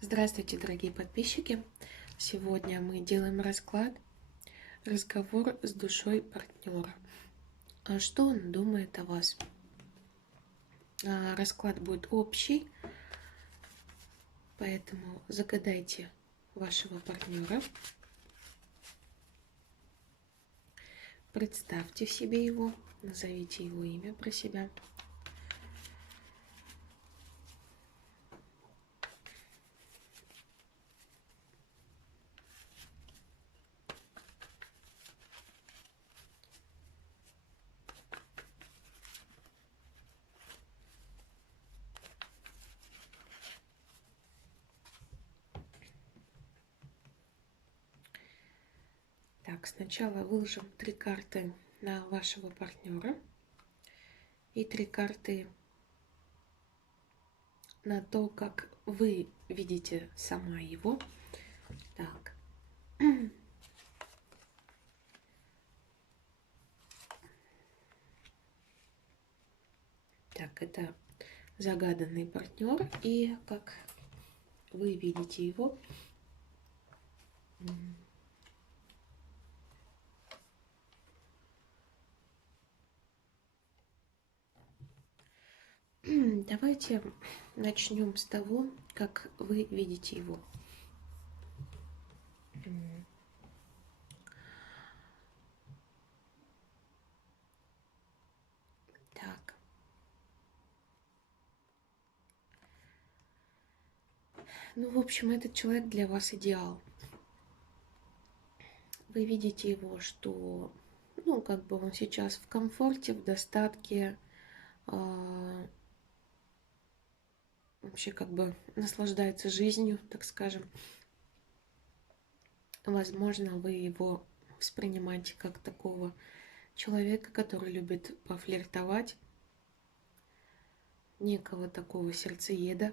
Здравствуйте, дорогие подписчики! Сегодня мы делаем расклад «Разговор с душой партнера». Что он думает о вас? Расклад будет общий, поэтому загадайте вашего партнера. Представьте в себе его, назовите его имя про себя. Так, сначала выложим 3 карты на вашего партнера и 3 карты на то, как вы видите сама его. Так. Так, это загаданный партнер и как вы видите его. Давайте начнем с того, как вы видите его. Так. Ну, в общем, этот человек для вас идеал. Вы видите его, что, ну, как бы он сейчас в комфорте, в достатке, вообще как бы наслаждается жизнью, так скажем. Возможно, вы его воспринимаете как такого человека, который любит пофлиртовать, некого такого сердцееда.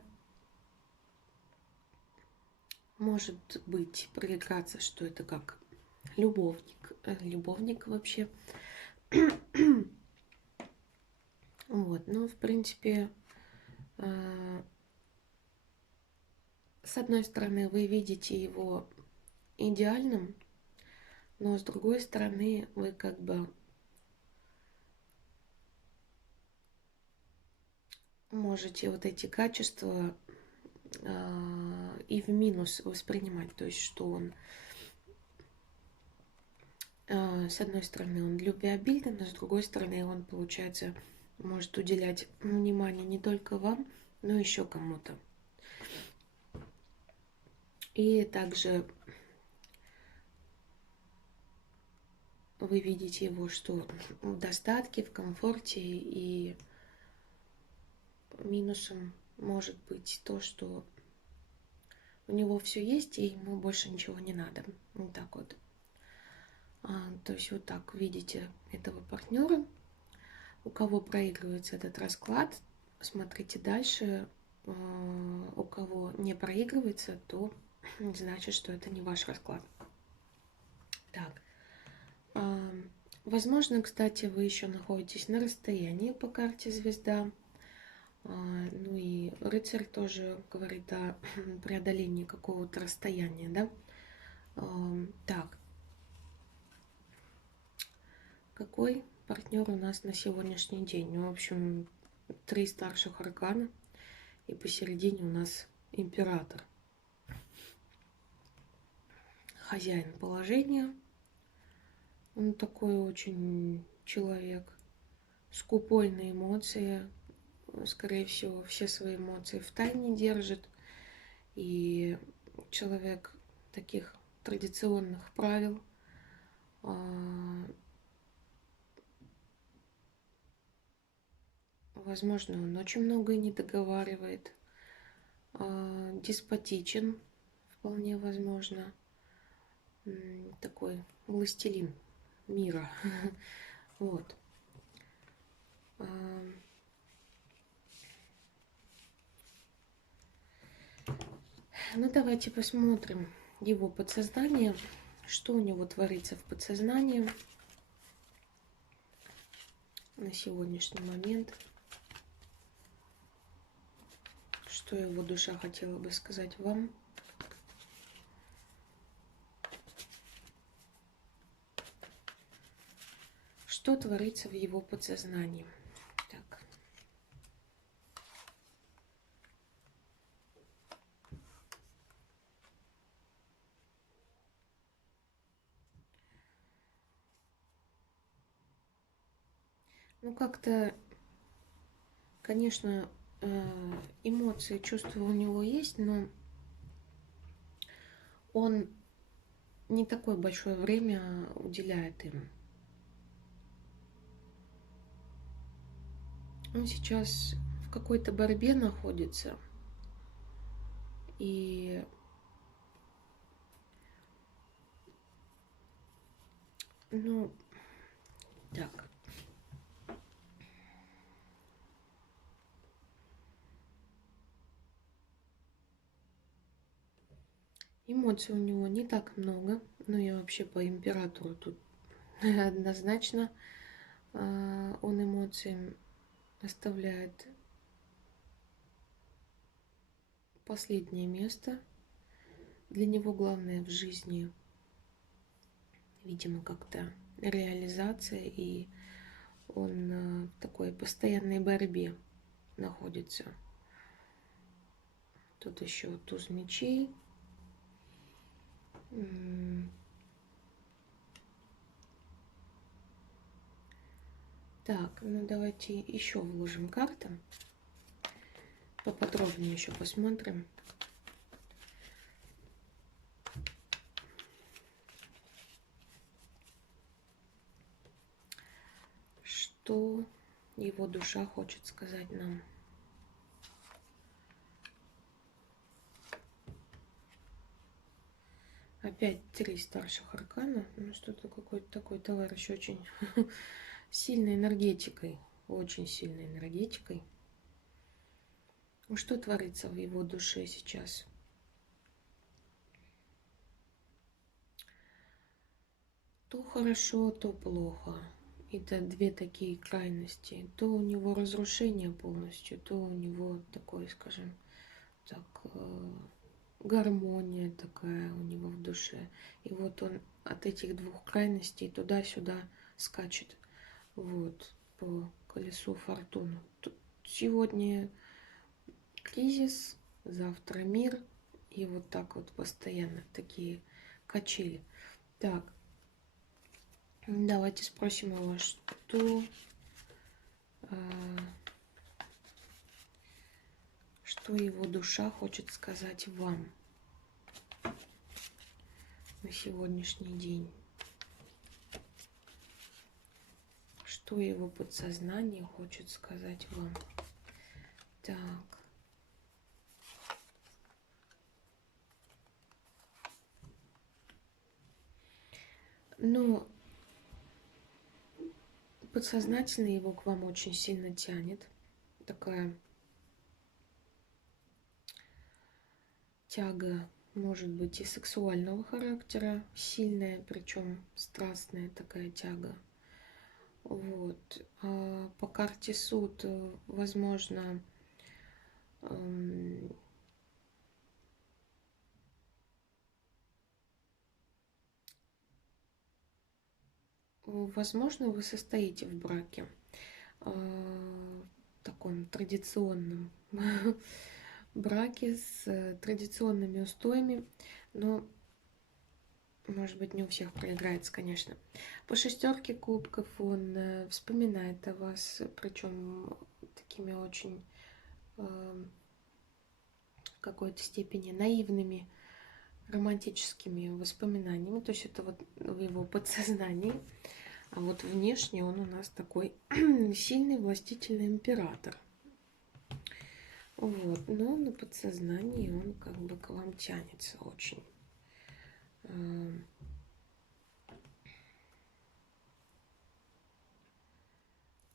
Может быть, проиграться, что это как любовник вообще. Вот, ну, в принципе, с одной стороны, вы видите его идеальным, но с другой стороны, вы как бы можете вот эти качества и в минус воспринимать. То есть, что он, с одной стороны, он любвеобильный, но с другой стороны, он, получается, может уделять внимание не только вам, но еще кому-то. И также вы видите его, что в достатке, в комфорте, и минусом может быть то, что у него все есть, и ему больше ничего не надо. Вот так вот. То есть вот так видите этого партнера. У кого проигрывается этот расклад, смотрите дальше. У кого не проигрывается, то значит, что это не ваш расклад. Так. Возможно, кстати, вы еще находитесь на расстоянии по карте звезда. Ну и рыцарь тоже говорит о преодолении какого-то расстояния, да? Так. Какой партнер у нас на сегодняшний день? Ну, в общем, 3 старших аркана, и посередине у нас император. Хозяин положения. Он такой очень человек, скупой на эмоции. Скорее всего, все свои эмоции в тайне держит. И человек таких традиционных правил. Возможно, он очень многое не договаривает. Деспотичен, вполне возможно. Такой властелин мира. Вот. Ну, давайте посмотрим его подсознание, что у него творится в подсознании на сегодняшний момент. что его душа хотела бы сказать вам. Что творится в его подсознании? Так. Ну, как-то, конечно, эмоции, чувства у него есть, но он не такое большое время уделяет им. Он сейчас в какой-то борьбе находится. И, ну, так. Эмоций у него не так много, но я вообще по императору тут однозначно он эмоциям оставляет последнее место. Для него главное в жизни, видимо, как-то реализация, и он в такой постоянной борьбе находится. Тут еще туз мечей. Так, ну давайте еще вложим карты. Поподробнее еще посмотрим. Что его душа хочет сказать нам? Опять 3 старших аркана. Ну, что-то какой-то такой товарищ очень сильной энергетикой. Очень сильной энергетикой. Ну, что творится в его душе сейчас? То хорошо, то плохо. Это две такие крайности. То у него разрушение полностью, то у него такое, скажем так, гармония такая у него в душе. И вот он от этих двух крайностей туда-сюда скачет. Вот, по колесу фортуны. Тут сегодня кризис, завтра мир. И вот так вот постоянно такие качели. Так, давайте спросим его, что его душа хочет сказать вам на сегодняшний день. Что его подсознание хочет сказать вам. Так. Ну, подсознательно его к вам очень сильно тянет. Такая тяга может быть и сексуального характера, сильная, причем страстная такая тяга. Вот. А по карте суд, возможно, возможно, вы состоите в браке, таком традиционном браке с традиционными устоями, но, может быть, не у всех проиграется, конечно. По шестерке кубков он вспоминает о вас, причем такими очень в какой-то степени наивными романтическими воспоминаниями. То есть это вот в его подсознании. А вот внешне он у нас такой сильный властительный император. Вот, но на подсознании он как бы к вам тянется очень.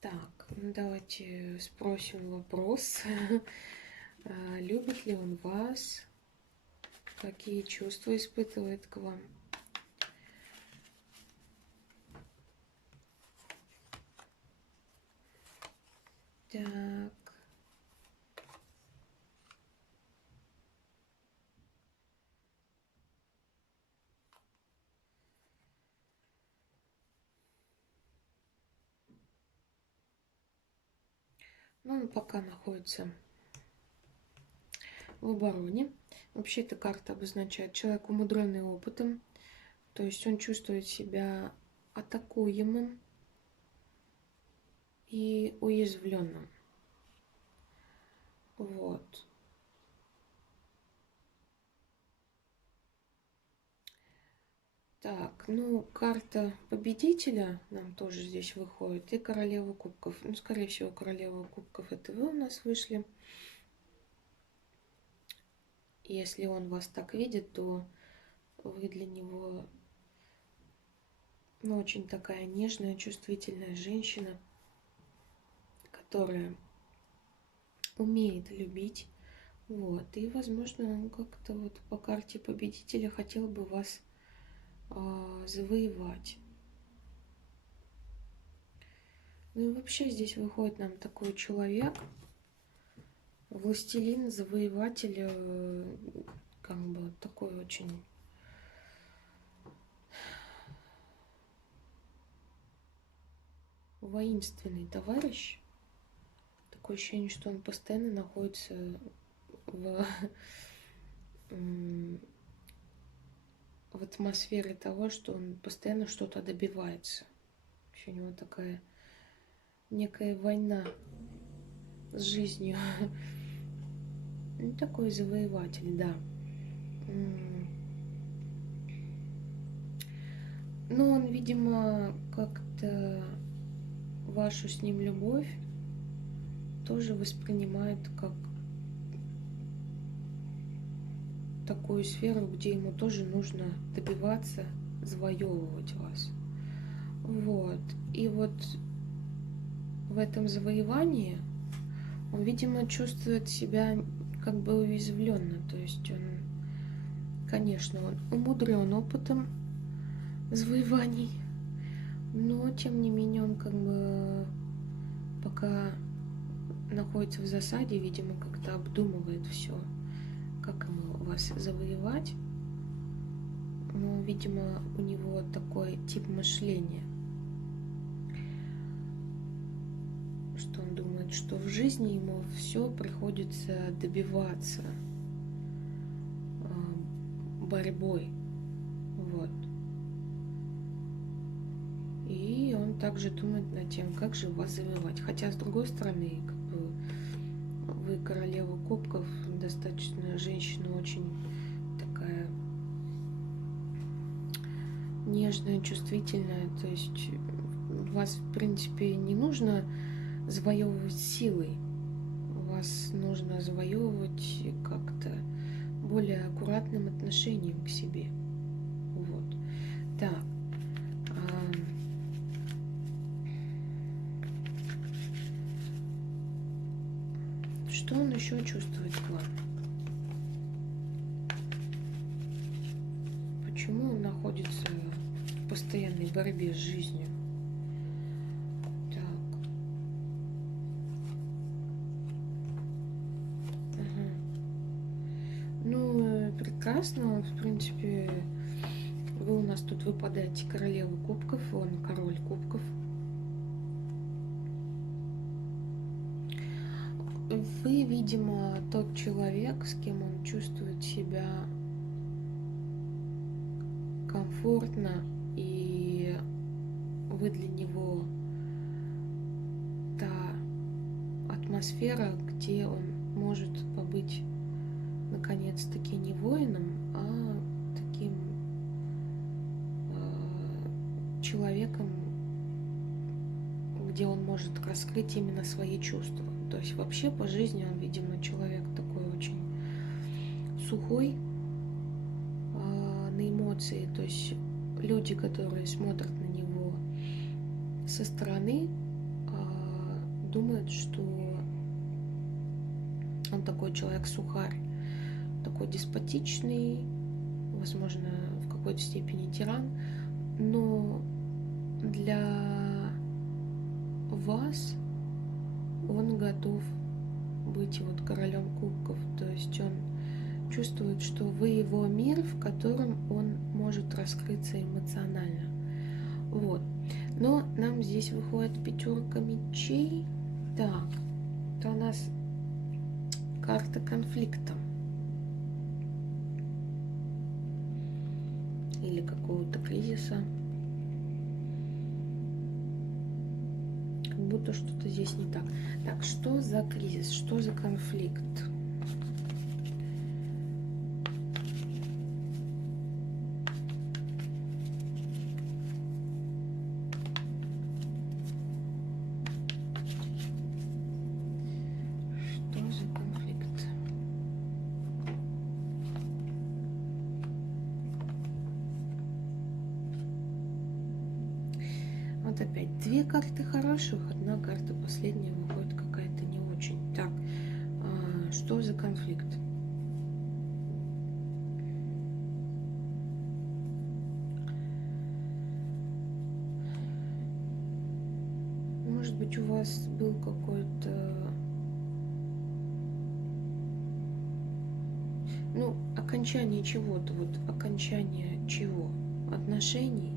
Так, ну давайте спросим вопрос. Любит ли он вас? Какие чувства испытывает к вам? Так. Но он пока находится в обороне. Вообще эта карта обозначает человек, умудренный опытом. То есть он чувствует себя атакуемым и уязвленным. Вот. Так, ну, карта победителя нам тоже здесь выходит. И королева кубков. Ну, скорее всего, королева кубков это вы у нас вышли. Если он вас так видит, то вы для него, ну, очень такая нежная, чувствительная женщина, которая умеет любить. Вот. И, возможно, он как-то вот по карте победителя хотел бы вас завоевать. Ну и вообще здесь выходит нам такой человек, властелин, завоеватель, как бы такой очень воинственный товарищ. Такое ощущение, что он постоянно находится в атмосфере того, что он постоянно что-то добивается. У него такая некая война с жизнью. Ну, такой завоеватель, да. Но он, видимо, как-то вашу с ним любовь тоже воспринимает как такую сферу, где ему тоже нужно добиваться, завоевывать вас. Вот. И вот в этом завоевании он, видимо, чувствует себя как бы уязвленно. То есть он, конечно, он умудрен опытом завоеваний, но тем не менее он как бы пока находится в засаде, видимо, как-то обдумывает все, как ему вас завоевать. Но, видимо, у него такой тип мышления, что он думает, что в жизни ему все приходится добиваться борьбой. Вот. И он также думает над тем, как же вас завоевать. Хотя, с другой стороны, как бы вы королева кубков, достаточно женщина очень такая нежная, чувствительная. То есть вас, в принципе, не нужно завоевывать силой. Вас нужно завоевывать как-то более аккуратным отношением к себе. Вот. Так. Что он еще чувствует к вам? Почему он находится в постоянной борьбе с жизнью? Так. Ага. Ну, прекрасно. В принципе, вы у нас тут выпадаете королева кубков, он король кубков. Вы, видимо, тот человек, с кем он чувствует себя комфортно, и вы для него та атмосфера, где он может побыть наконец-таки не воином, а таким человеком, где он может раскрыть именно свои чувства. То есть вообще по жизни он, видимо, человек такой очень сухой на эмоции. То есть люди, которые смотрят на него со стороны, думают, что он такой человек-сухарь, такой деспотичный, возможно, в какой-то степени тиран, но для вас он готов быть вот королем кубков. То есть он чувствует, что вы его мир, в котором он может раскрыться эмоционально. Вот. Но нам здесь выходит пятерка мечей. Так. Это у нас карта конфликта. Или какого-то кризиса. Как будто что-то здесь не так. Так, что за кризис? Что за конфликт? Что за конфликт? Вот опять две карты хороших, одна карта последняя выходит какая-то не очень. Так, что за конфликт? Может быть, у вас был какой-то, ну, окончание чего-то, вот окончание чего? Отношений?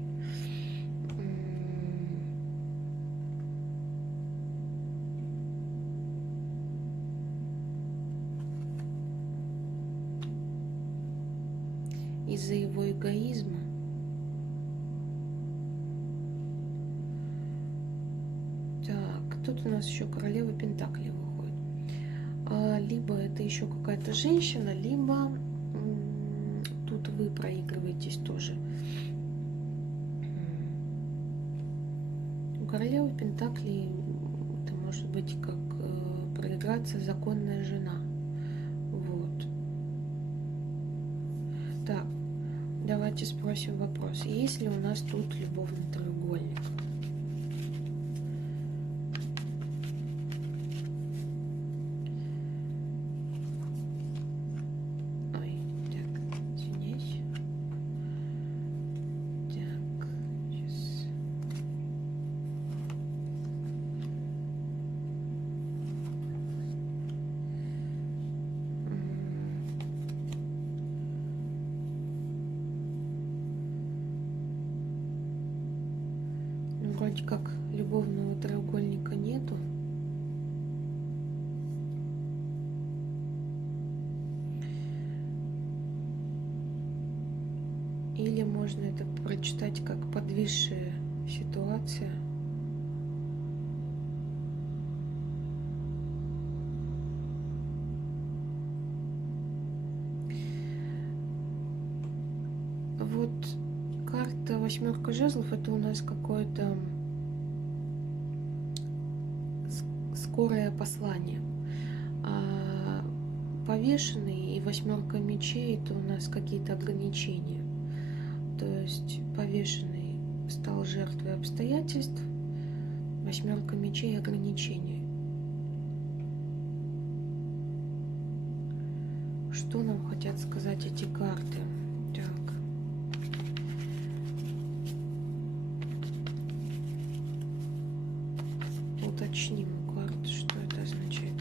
Из-за его эгоизма. Так, тут у нас еще королева Пентаклей выходит. Либо это еще какая-то женщина, либо тут вы проигрываетесь тоже. У королевы Пентаклей это может быть как проиграться законная жена. Вот. Так, давайте спросим вопрос. Есть ли у нас тут любовный треугольник? Ой, так, извиняюсь. Так, сейчас. Вроде как любовного треугольника нету. Или можно это прочитать как подвисшая ситуация. Вот карта восьмерка жезлов, это у нас какое-то скорое послание. А повешенный и восьмерка мечей это у нас какие-то ограничения. То есть повешенный стал жертвой обстоятельств, восьмерка мечей ограничений. Что нам хотят сказать эти карты? Так. Уточним у карт, что это означает.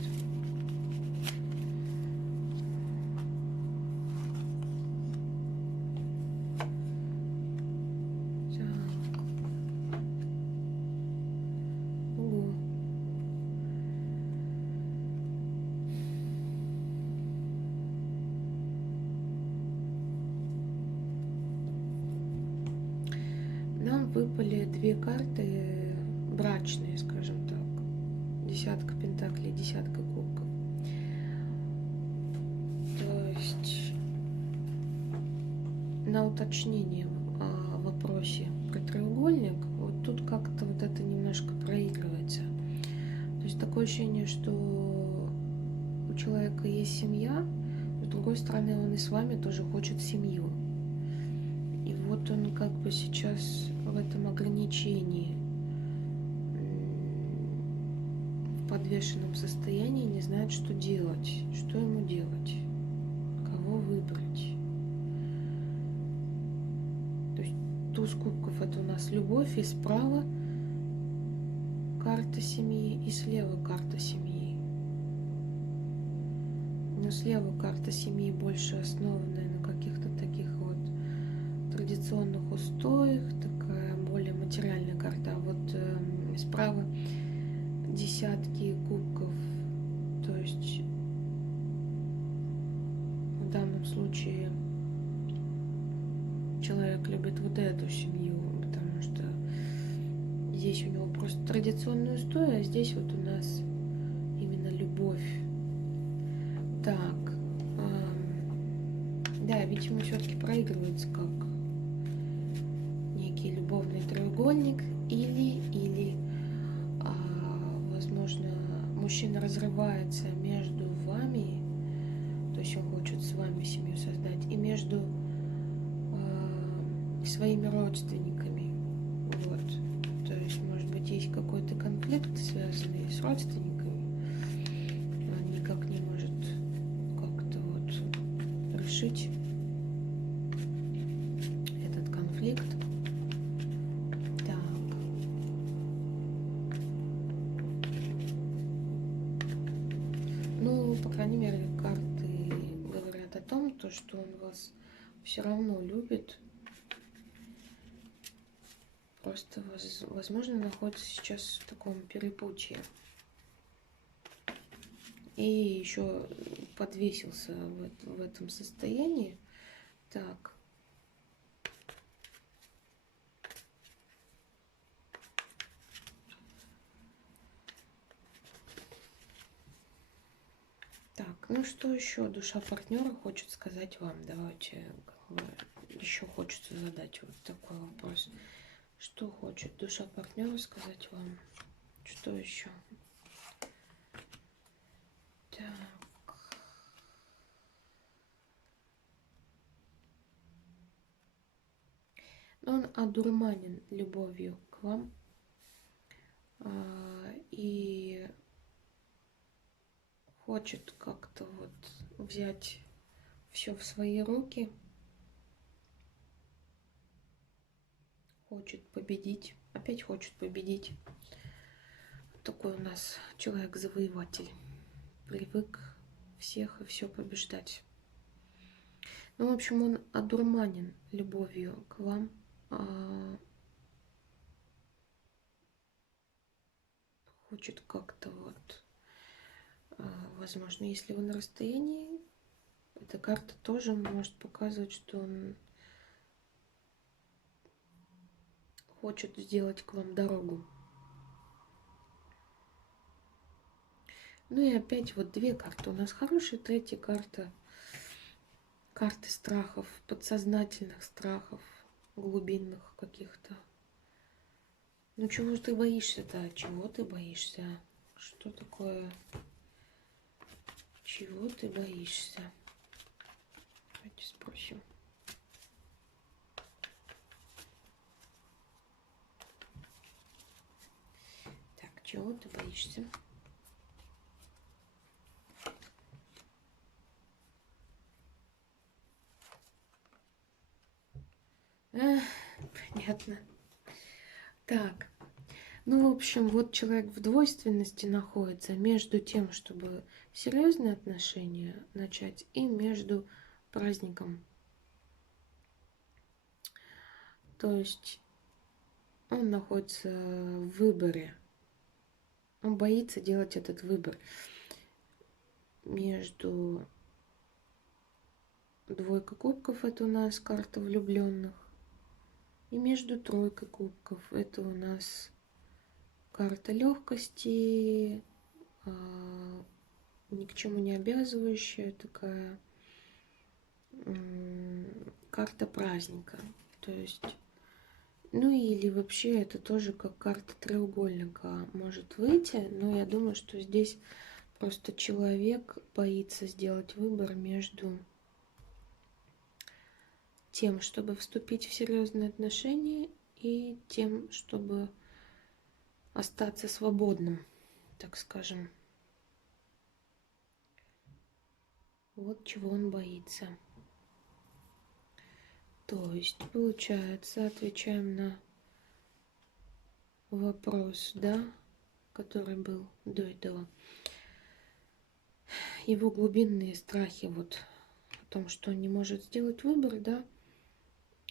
Так. Ого. Нам выпали две карты брачные, скажем так. Десятка пентаклей, десятка кубков. То есть на уточнение о вопросе про треугольник, вот тут как-то вот это немножко проигрывается. То есть такое ощущение, что у человека есть семья, с другой стороны, он и с вами тоже хочет семью. И вот он как бы сейчас в этом ограничении, в подвешенном состоянии, не знает, что делать, что ему делать, кого выбрать. То есть туз кубков это у нас любовь, и справа карта семьи, и слева карта семьи. Но слева карта семьи больше основанная на каких-то таких вот традиционных устоях, такая более материальная карта. А вот справа десятки кубков данном случае человек любит вот эту семью, потому что здесь у него просто традиционный устой, а здесь вот у нас именно любовь. Так, да, видимо, все-таки проигрывается как некий любовный треугольник или возможно, мужчина разрывается между вами, то есть он хочет с вами семью создать, и между своими родственниками. Вот. То есть, может быть, есть какой-то конфликт, связанный с родственниками. Он никак не может как-то вот решить этот конфликт. Так. Ну, по крайней мере, карты говорят о том, что он вас все равно любит. Просто, возможно, находится сейчас в таком перепутье. И еще подвесился в этом состоянии. Так. Так, ну что еще душа партнера хочет сказать вам? Давайте, еще хочется задать вот такой вопрос. Что хочет душа партнера сказать вам? Что еще? Так. Он одурманен любовью к вам. И хочет как-то вот взять все в свои руки. Хочет победить. Опять хочет победить. Такой у нас человек-завоеватель. Привык всех и все побеждать. Ну, в общем, он одурманен любовью к вам. Хочет как-то вот, возможно, если вы на расстоянии, эта карта тоже может показывать, что он хочет сделать к вам дорогу. Ну и опять вот две карты. У нас хорошая, третья карта. Карты страхов, подсознательных страхов, глубинных каких-то. Ну чего ты боишься-то? Чего ты боишься? Что такое? Чего ты боишься? Давайте спросим. Так, чего ты боишься? Понятно. Так, ну, в общем, вот человек в двойственности находится между тем, чтобы серьезные отношения начать, и между праздником. То есть он находится в выборе. Он боится делать этот выбор между двойкой кубков, это у нас карта влюбленных, и между тройкой кубков, это у нас карта легкости, ни к чему не обязывающая такая карта праздника. То есть, ну или вообще это тоже как карта треугольника может выйти, но я думаю, что здесь просто человек боится сделать выбор между тем, чтобы вступить в серьезные отношения, и тем, чтобы остаться свободным, так скажем. Вот чего он боится. То есть, получается, отвечаем на вопрос, да, который был до этого. Его глубинные страхи вот о том, что он не может сделать выбор, да,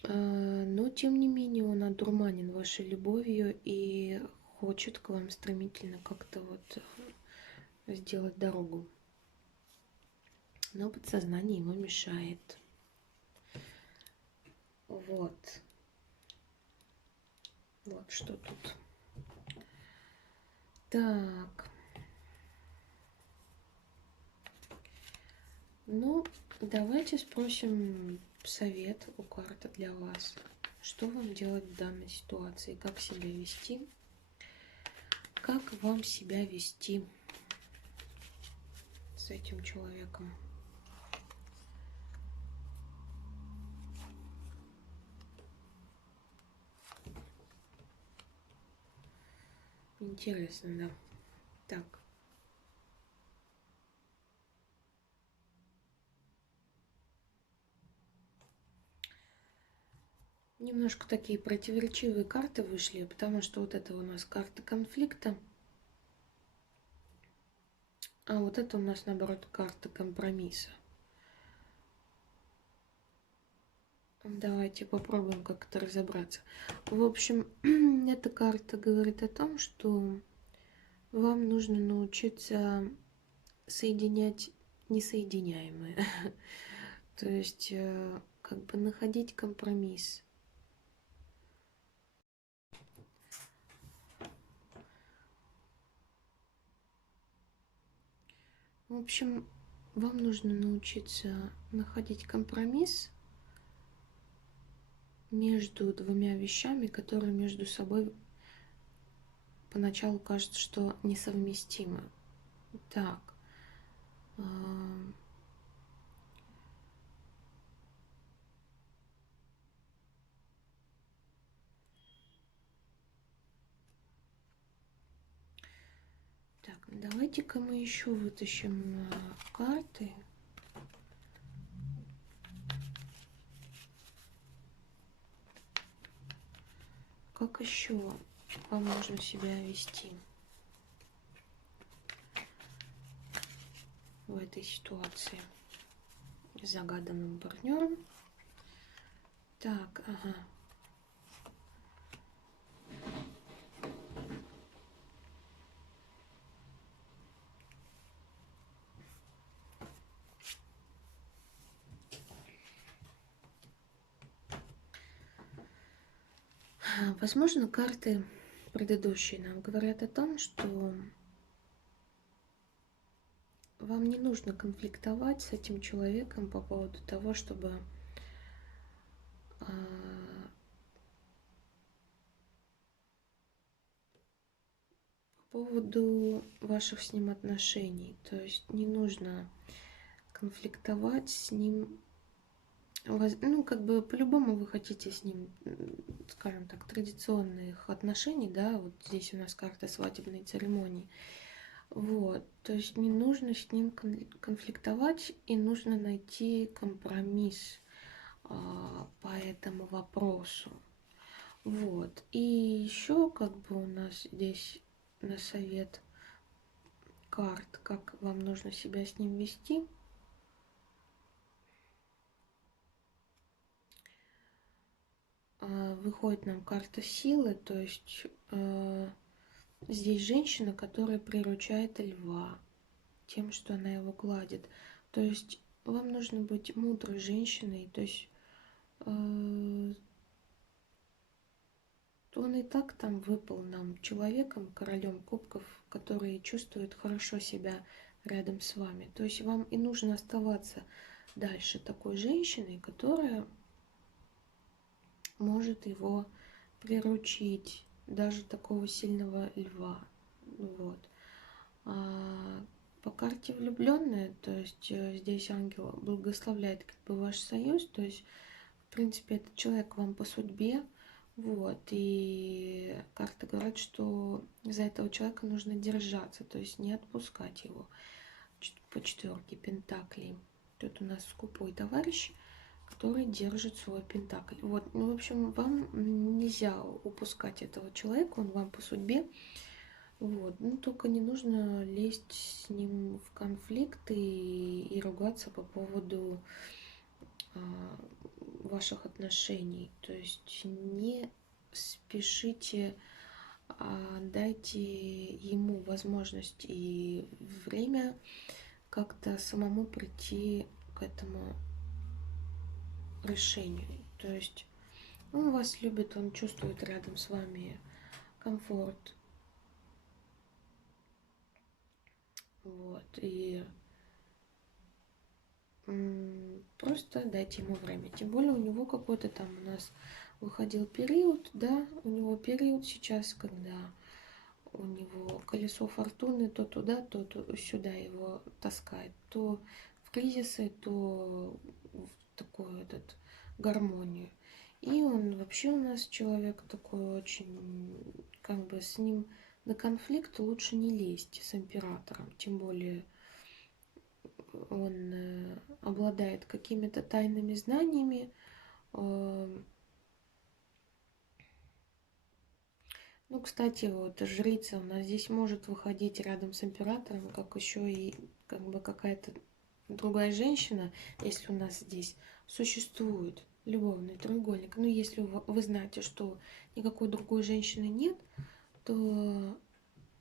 но тем не менее он одурманен вашей любовью и хочет к вам стремительно как-то вот сделать дорогу. но подсознание ему мешает. Вот. Вот что тут. Так. Ну, давайте спросим совет у карты для вас. Что вам делать в данной ситуации? Как себя вести? Как вам себя вести с этим человеком? Интересно, да. Так. Немножко такие противоречивые карты вышли, потому что вот это у нас карта конфликта, а вот это у нас, наоборот, карта компромисса. Давайте попробуем как-то разобраться. В общем, эта карта говорит о том, что вам нужно научиться соединять несоединяемое. То есть, как бы находить компромисс. В общем, вам нужно научиться находить компромисс между двумя вещами, которые между собой поначалу кажется, что несовместимы. Так. Так, давайте-ка мы еще вытащим карты. Как еще вам нужно себя вести в этой ситуации с загаданным партнером? Так, ага. Возможно, карты предыдущие нам говорят о том, что вам не нужно конфликтовать с этим человеком по поводу того, чтобы по поводу ваших с ним отношений. То есть не нужно конфликтовать с ним. Ну, как бы по-любому вы хотите с ним, скажем так, традиционных отношений, да, вот здесь у нас карта свадебной церемонии. Вот, то есть не нужно с ним конфликтовать, и нужно найти компромисс по этому вопросу. Вот, и еще как бы у нас здесь на совет карт, как вам нужно себя с ним вести. Выходит нам карта силы, то есть здесь женщина, которая приручает льва тем, что она его гладит. То есть вам нужно быть мудрой женщиной, то есть он и так там выпал нам человеком, королем кубков, который чувствует хорошо себя рядом с вами. То есть вам и нужно оставаться дальше такой женщиной, которая может его приручить, даже такого сильного льва. Вот. По карте влюбленная, то есть здесь ангел благословляет как бы ваш союз, то есть в принципе этот человек вам по судьбе, вот, и карта говорит, что за этого человека нужно держаться, то есть не отпускать его. По четверке пентаклей. Тут у нас скупой товарищ, который держит свой пентакль. Вот, ну, в общем, вам нельзя упускать этого человека, он вам по судьбе. Вот, ну, только не нужно лезть с ним в конфликт и ругаться по поводу ваших отношений. То есть не спешите, дайте ему возможность и время как-то самому прийти к этому решению. То есть он вас любит, он чувствует рядом с вами комфорт. Вот. И просто дайте ему время. Тем более у него какой-то там у нас выходил период, да, у него период сейчас, когда у него колесо фортуны то туда, то сюда его таскает, то в кризисы, то в такую этот гармонию. И он вообще у нас человек такой очень, как бы с ним на конфликт лучше не лезть с императором, тем более он обладает какими-то тайными знаниями. Ну, кстати, вот жрица у нас здесь может выходить рядом с императором, как еще и как бы какая-то другая женщина, если у нас здесь существует любовный треугольник. Но если вы знаете, что никакой другой женщины нет, то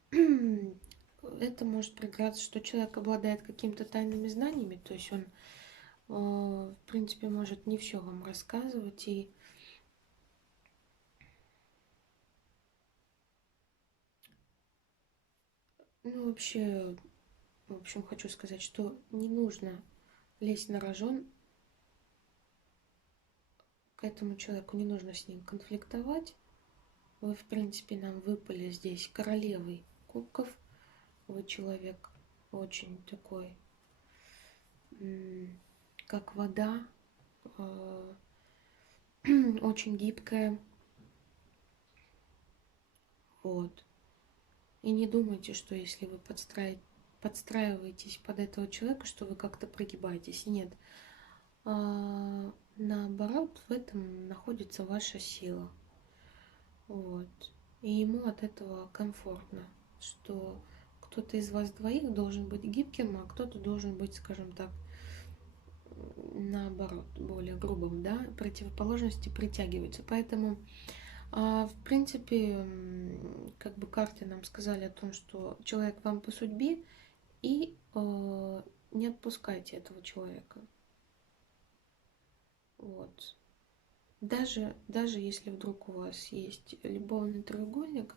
это может проиграться, что человек обладает какими-то тайными знаниями, то есть он, в принципе, может не все вам рассказывать. И ну, вообще, в общем, хочу сказать, что не нужно лезть на рожон к этому человеку, не нужно с ним конфликтовать. Вы, в принципе, нам выпали здесь королевой кубков. Вы человек очень такой, как вода, очень гибкая. Вот. И не думайте, что если вы подстраиваетесь под этого человека, что вы как-то прогибаетесь. Нет. Наоборот, в этом находится ваша сила. Вот. И ему от этого комфортно, что кто-то из вас двоих должен быть гибким, а кто-то должен быть, скажем так, наоборот, более грубым, да, противоположности притягиваются. Поэтому, в принципе, как бы карты нам сказали о том, что человек вам по судьбе, и не отпускайте этого человека. Вот. Даже если вдруг у вас есть любовный треугольник,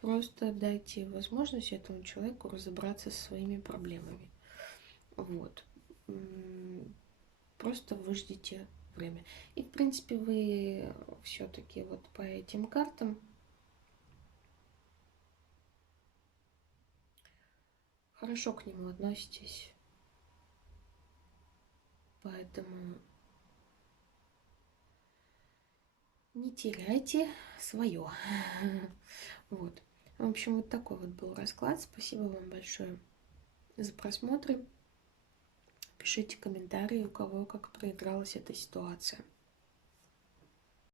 просто дайте возможность этому человеку разобраться со своими проблемами. Вот. Просто выждите время. И, в принципе, вы все-таки вот по этим картам хорошо к нему относитесь. Поэтому не теряйте свое. Вот. В общем, вот такой вот был расклад. Спасибо вам большое за просмотр. Пишите комментарии, у кого как проигралась эта ситуация.